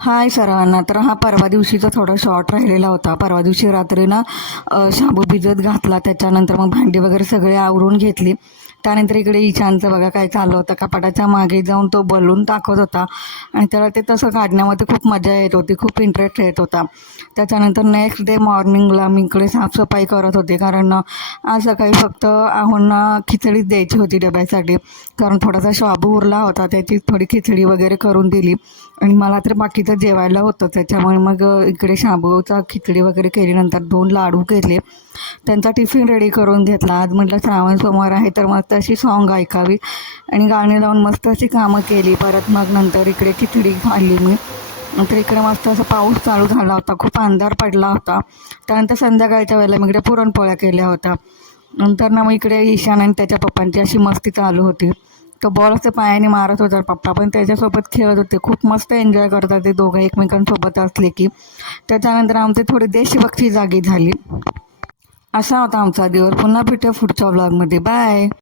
हाय सर्वांना. तर हा परवा दिवशीचा थोडा शॉर्ट राहिलेला होता. परवा दिवशी रात्री ना शाबू भिजत घातला, त्याच्यानंतर मग भांडी वगैरे सगळे आवरून घेतली. त्यानंतर इकडे ईशानचं बघा काय चाललं होतं, कपाटाच्या मागे जाऊन तो बलून टाकत होता आणि त्याला ते तसं काढण्यामध्ये खूप मजा येत होती, खूप इंटरेस्ट येत होता. त्याच्यानंतर नेक्स्ट डे मॉर्निंगला मी इकडे साफसफाई करत होते, कारण आज सकाळी फक्त आहोंना खिचडीच द्यायची होती डब्यासाठी, कारण थोडासा शाबू उरला होता, त्याची थोडी खिचडी वगैरे करून दिली आणि मला तर बाकीचं जेवायला होतं. त्याच्यामुळे मग इकडे शाबूचा खिचडी वगैरे केली. नंतर 2 लाडू केले, त्यांचा टिफिन रेडी करून घेतला. आज म्हटलं श्रावण सोमवार आहे तर मस्त अशी सॉन्ग ऐकावी आणि गाणी लावून मस्त अशी कामं केली. परत मग नंतर इकडे खिचडी खाल्ली मी. नंतर इकडे मस्त असा पाऊस चालू झाला होता, खूप अंधार पडला होता. त्यानंतर संध्याकाळच्या वेळेला मी इकडे पुरणपोळ्या केल्या होत्या. नंतर ना मग इकडे ईशान आणि त्याच्या पप्पांची अशी मस्ती चालू होती. तो बॉल असं पायाने मारत होता, पप्पा पण त्याच्यासोबत खेळत होते. खूप मस्त एन्जॉय करतात ते दोघं एकमेकांसोबत असले की. त्याच्यानंतर आमचे थोडी देशभक्ती जागी झाली. असा होता आमचा दिवस. पुन्हा भेटूया पुढच्या व्लॉगमध्ये. बाय.